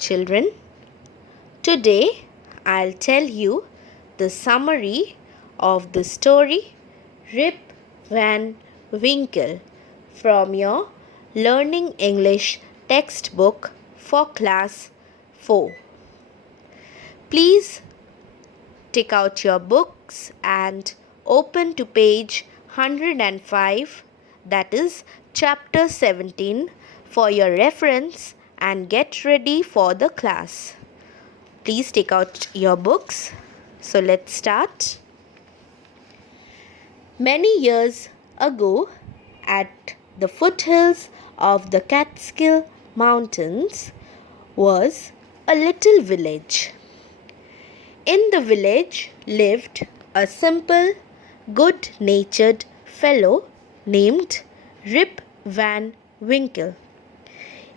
children. Today I'll tell you the summary of the story Rip Van Winkle from your Learning English textbook for class 4. Please take out your books and open to page 105, that is chapter 17, for your reference and get ready for the class. Please take out your books. So let's start. Many years ago, at the foothills of the Catskill Mountains was a little village. In the village lived a simple, good-natured fellow named Rip Van Winkle.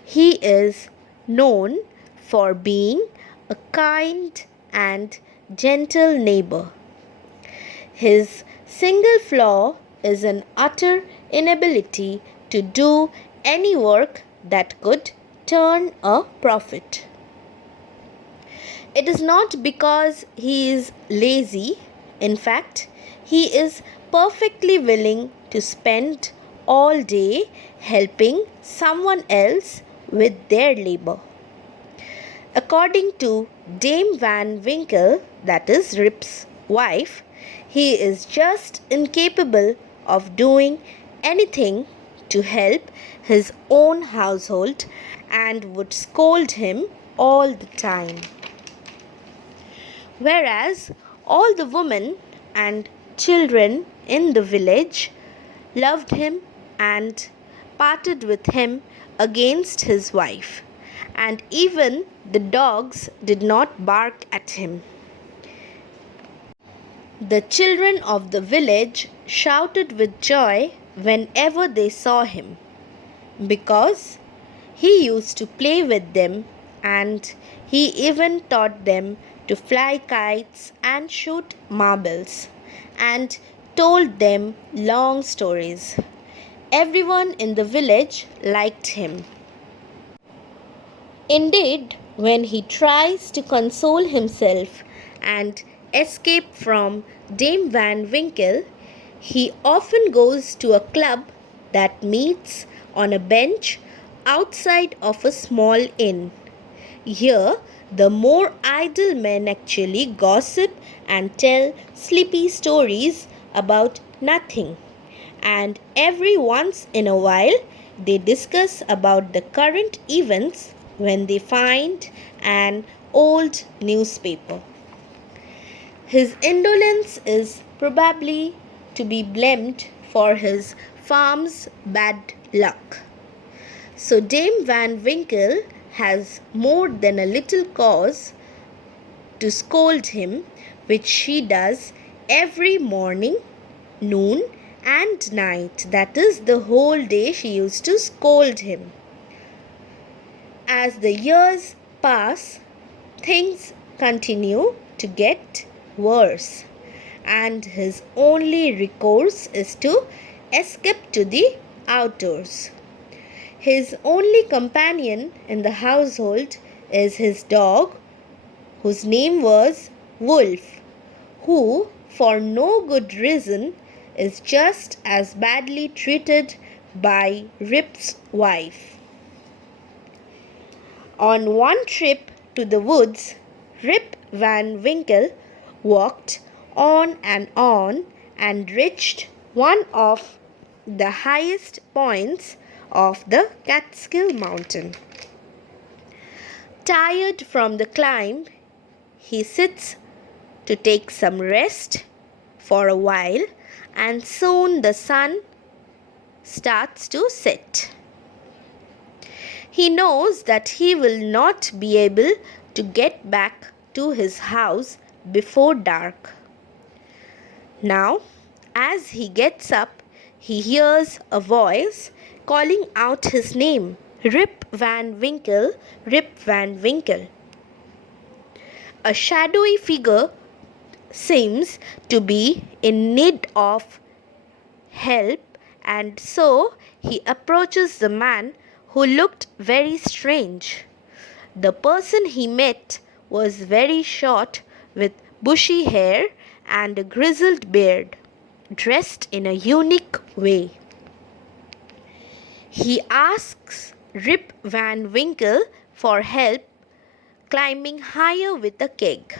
He is known for being a kind and gentle neighbor. His single flaw is an utter inability to do any work that could turn a profit. It is not because he is lazy. In fact, he is perfectly willing to spend all day helping someone else with their labor. According to Dame Van Winkle, that is Rip's wife, he is just incapable of doing anything to help his own household and would scold him all the time. Whereas all the women and children in the village loved him and parted with him against his wife, and even the dogs did not bark at him. The children of the village shouted with joy whenever they saw him, because he used to play with them and he even taught them to fly kites and shoot marbles, and told them long stories. Everyone in the village liked him. Indeed, when he tries to console himself and escape from Dame Van Winkle, he often goes to a club that meets on a bench outside of a small inn. Here, the more idle men actually gossip and tell sleepy stories about nothing. And every once in a while, they discuss about the current events when they find an old newspaper. His indolence is probably to be blamed for his farm's bad luck. So Dame Van Winkle has more than a little cause to scold him, which she does every morning, noon, and night. That is, the whole day she used to scold him. As the years pass, things continue to get worse, and his only recourse is to escape to the outdoors. His only companion in the household is his dog, whose name was Wolf, who, for no good reason, is just as badly treated by Rip's wife. On one trip to the woods, Rip Van Winkle walked on and reached one of the highest points of the Catskill Mountain. Tired from the climb, he sits to take some rest for a while, and soon the sun starts to set. He knows that he will not be able to get back to his house before dark. Now, as he gets up, he hears a voice calling out his name, Rip Van Winkle, Rip Van Winkle. A shadowy figure seems to be in need of help, and so he approaches the man, who looked very strange. The person he met was very short, with bushy hair and a grizzled beard, dressed in a unique way. He asks Rip Van Winkle for help climbing higher with a keg.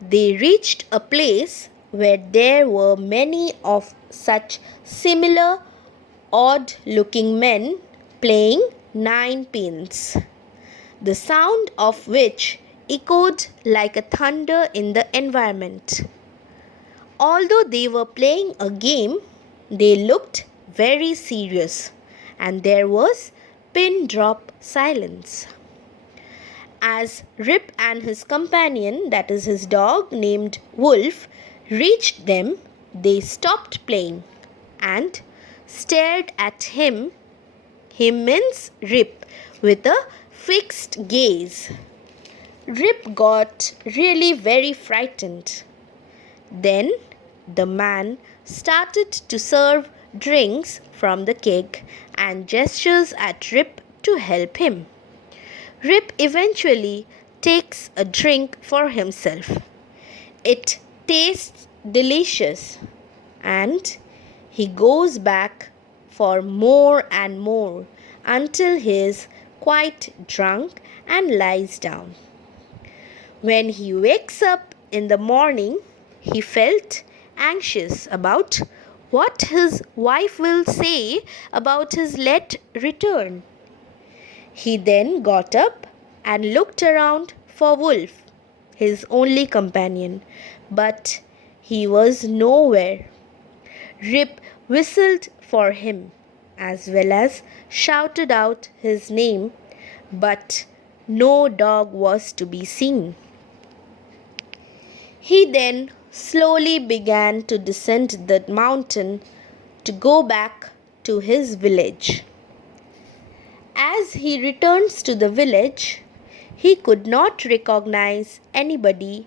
They reached a place where there were many of such similar odd-looking men playing ninepins, the sound of which echoed like a thunder in the environment. Although they were playing a game, they looked very serious, and there was pin-drop silence. As Rip and his companion, that is his dog named Wolf, reached them, they stopped playing and stared at him means Rip, with a fixed gaze. Rip got really very frightened. Then the man started to serve drinks from the keg and gestures at Rip to help him. Rip eventually takes a drink for himself. It tastes delicious, and he goes back for more and more until he is quite drunk and lies down. When he wakes up in the morning, he felt anxious about what his wife will say about his late return. He then got up and looked around for Wolf, his only companion, but he was nowhere. Rip whistled for him as well as shouted out his name, but no dog was to be seen. He then slowly began to descend the mountain to go back to his village. As he returns to the village, he could not recognize anybody.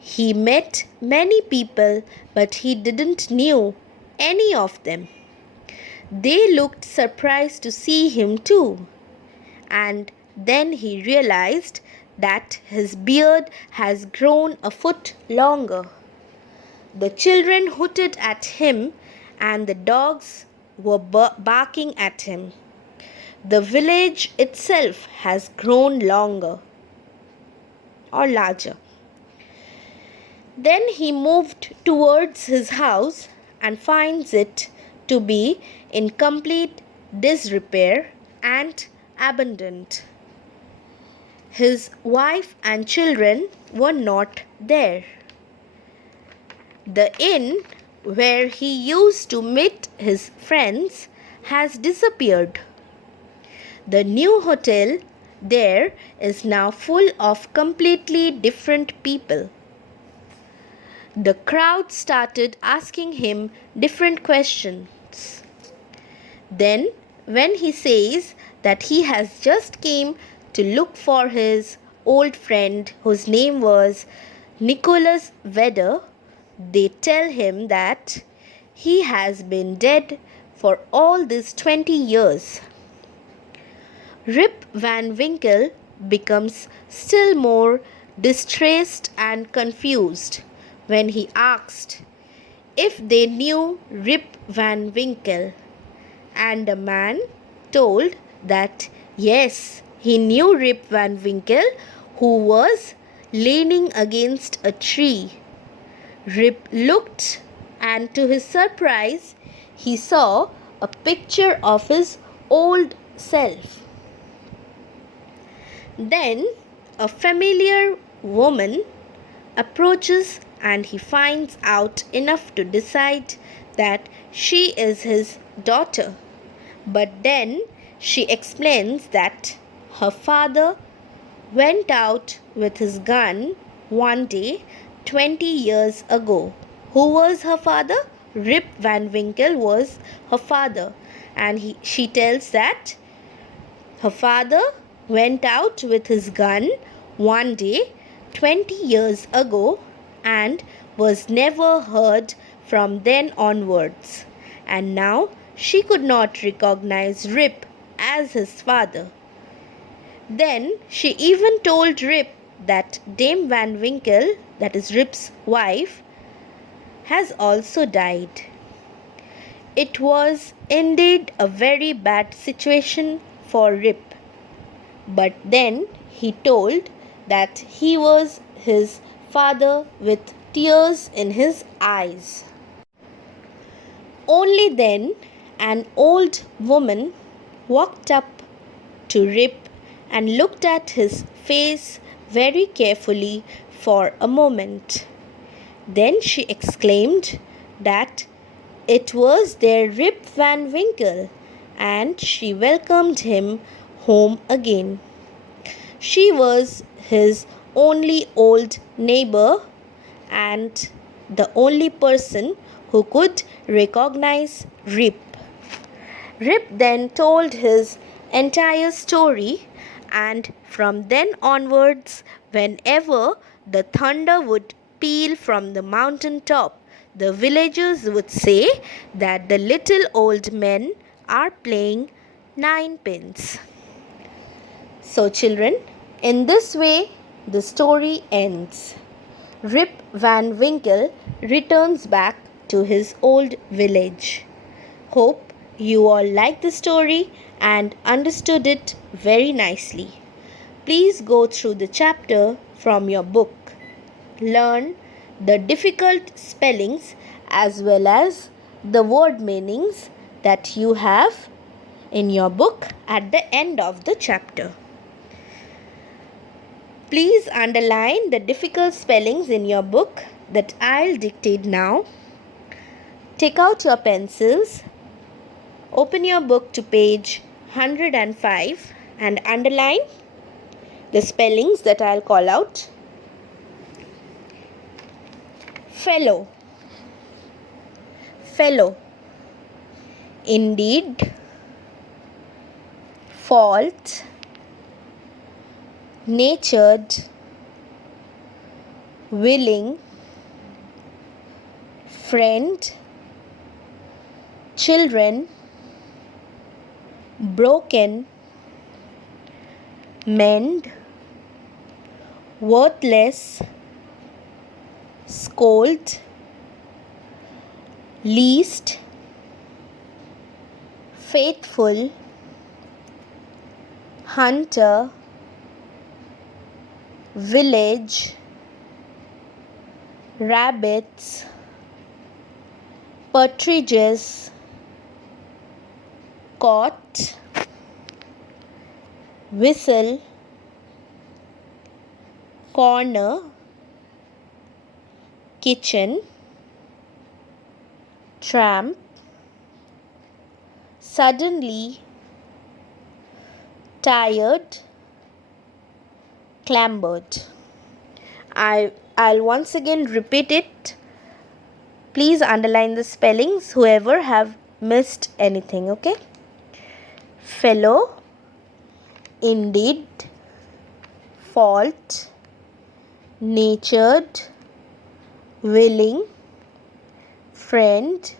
He met many people, but he didn't know any of them. They looked surprised to see him too. And then he realized that his beard has grown a foot longer. The children hooted at him and the dogs were barking at him. The village itself has grown longer or larger. Then he moved towards his house and finds it to be in complete disrepair and abandoned. His wife and children were not there. The inn where he used to meet his friends has disappeared. The new hotel there is now full of completely different people. The crowd started asking him different questions. Then, when he says that he has just came to look for his old friend whose name was Nicholas Vedder, they tell him that he has been dead for all these 20 years. Rip Van Winkle becomes still more distressed and confused when he asked if they knew Rip Van Winkle, and the man told that yes, he knew Rip Van Winkle, who was leaning against a tree. Rip looked, and to his surprise, he saw a picture of his old self. Then a familiar woman approaches and he finds out enough to decide that she is his daughter. But then she explains that her father went out with his gun one day 20 years ago. Who was her father? Rip Van Winkle was her father. And she tells that her father went out with his gun one day 20 years ago and was never heard from then onwards. And now she could not recognize Rip as his father. Then she even told Rip that Dame Van Winkle, that is Rip's wife, has also died. It was indeed a very bad situation for Rip. But then he told that he was his father with tears in his eyes. Only then an old woman walked up to Rip and looked at his face very carefully for a moment. Then she exclaimed that it was their Rip Van Winkle, and she welcomed him home again. She was his only old neighbor and the only person who could recognize Rip. Rip then told his entire story, and from then onwards, whenever the thunder would peal from the mountain top, the villagers would say that the little old men are playing ninepins. So, children, in this way, the story ends. Rip Van Winkle returns back to his old village. Hope you all liked the story and understood it very nicely. Please go through the chapter from your book. Learn the difficult spellings as well as the word meanings that you have in your book at the end of the chapter. Please underline the difficult spellings in your book that I'll dictate now. Take out your pencils, open your book to page 105 and underline the spellings that I'll call out. Fellow, fellow, indeed, fault, natured, willing, friend, children, broken, mend, worthless, scold, least, faithful, hunter, village, rabbits, partridges, caught, whistle, corner, kitchen, tramp, suddenly, tired, clambered. I'll once again repeat it. Please underline the spellings, whoever have missed anything, okay? Fellow, indeed, fault, natured, willing, friend,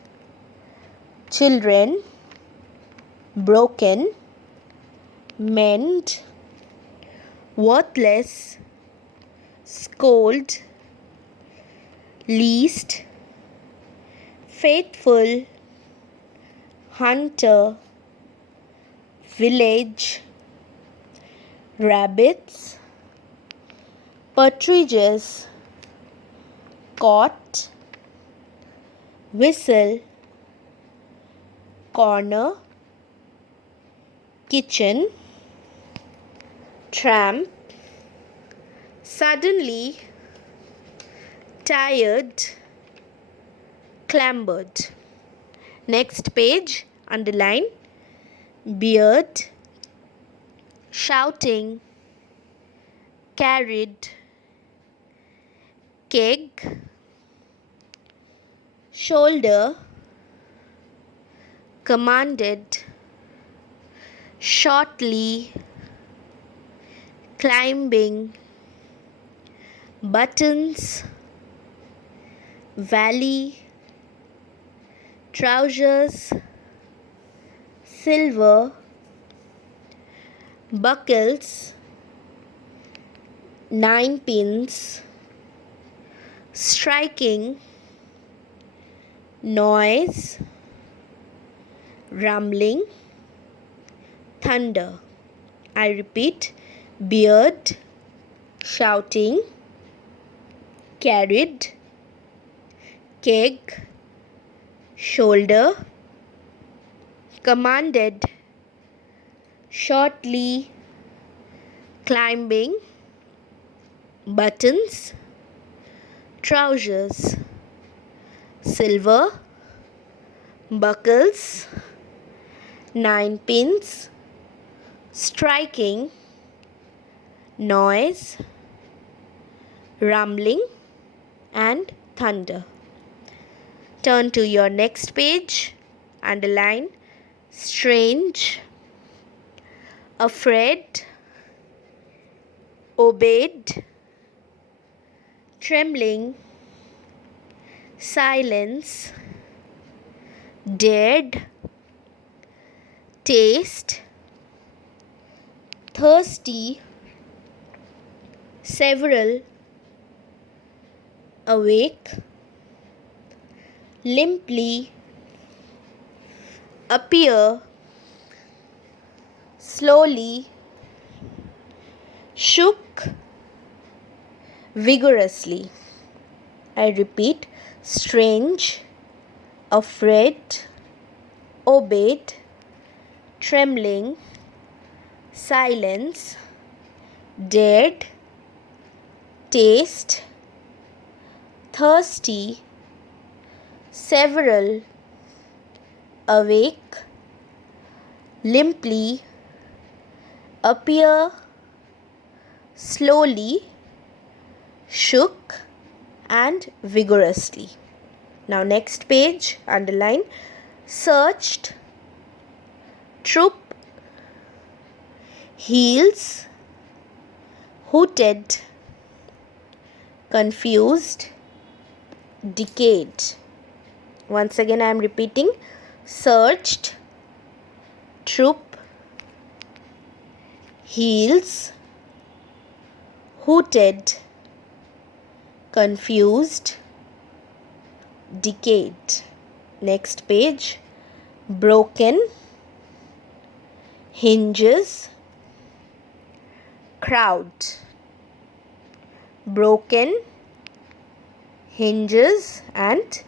children, broken, mend, worthless, scold, least, faithful, hunter, village, rabbits, partridges, caught, whistle, corner, kitchen, tramp, suddenly, tired, clambered. Next page, underline, beard, shouting, carried, keg, shoulder, commanded, shortly, climbing, buttons, valley, trousers, silver, buckles, 9 pins, striking, noise, rumbling, thunder. I repeat, beard, shouting, carried, keg, shoulder, commanded, shortly, climbing, buttons, trousers, silver, buckles, 9 pins, striking, noise, rumbling, and thunder. Turn to your next page. Underline strange, afraid, obeyed, trembling, silence, dared, taste, thirsty, several, awake, limply, appear, slowly, shook, vigorously. I repeat, strange, afraid, obeyed, trembling, silence, dared, taste, thirsty, several, awake, limply, appear, slowly, shook, and vigorously. Now next page, underline searched, troop, heels, hooted, confused, decayed. Once again I am repeating, searched, troop, heels, hooted, confused, decayed. Next page, broken, hinges, crowd. Broken, hinges, and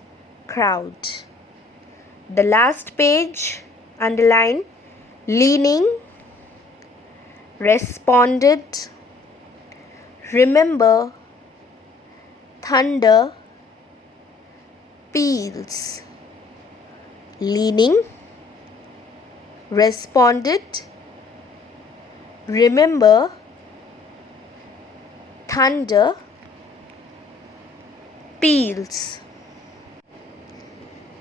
crowd. The last page, underline leaning, responded, remember, thunder, peals. Leaning, responded, remember, thunder, peals.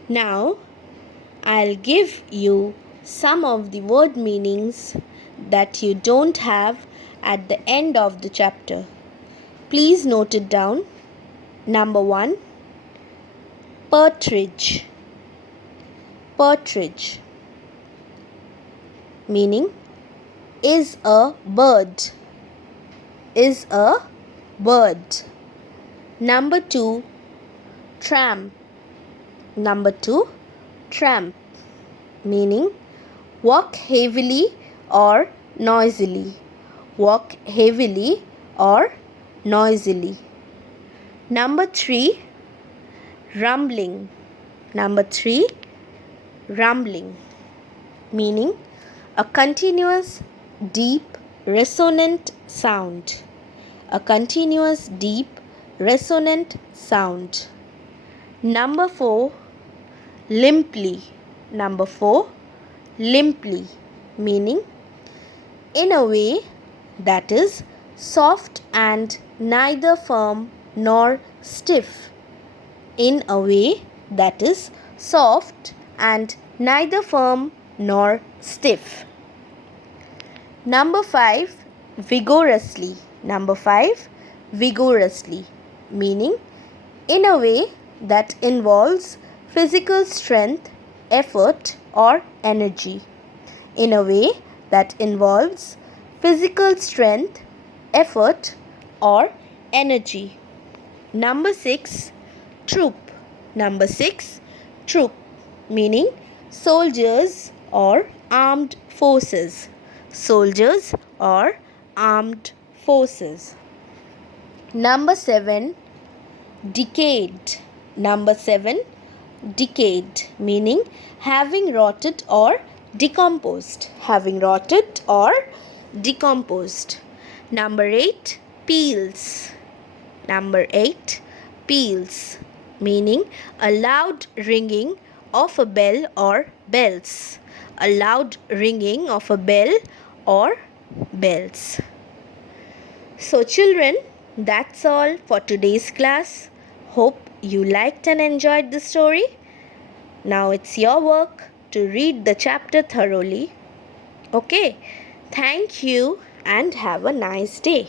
Now I'll give you some of the word meanings that you don't have at the end of the chapter. Please note it down. Number 1, partridge. Partridge, meaning is a bird. Is a bird. Number 2, tramp. Number 2, tramp, meaning walk heavily or noisily. Walk heavily or noisily. Number 3, rumbling. Number 3, rumbling, meaning a continuous, deep, resonant sound. A continuous, deep, resonant sound. Number 4, limply. Number 4, limply, meaning in a way that is soft and neither firm nor stiff. In a way that is soft and neither firm nor stiff. Number 5, vigorously. Number 5, vigorously, meaning in a way that involves physical strength, effort, or energy. In a way that involves physical strength, effort, or energy. Number 6, troop. Number 6, troop, meaning soldiers or armed forces. Soldiers or armed forces. Number 7, decayed. Number 7, decayed, meaning having rotted or decomposed. Having rotted or decomposed. Number 8, peals. Number 8, peals, meaning a loud ringing of a bell or bells. A loud ringing of a bell or bells. So children, that's all for today's class. Hope you liked and enjoyed the story. Now it's your work to read the chapter thoroughly. Okay, thank you and have a nice day.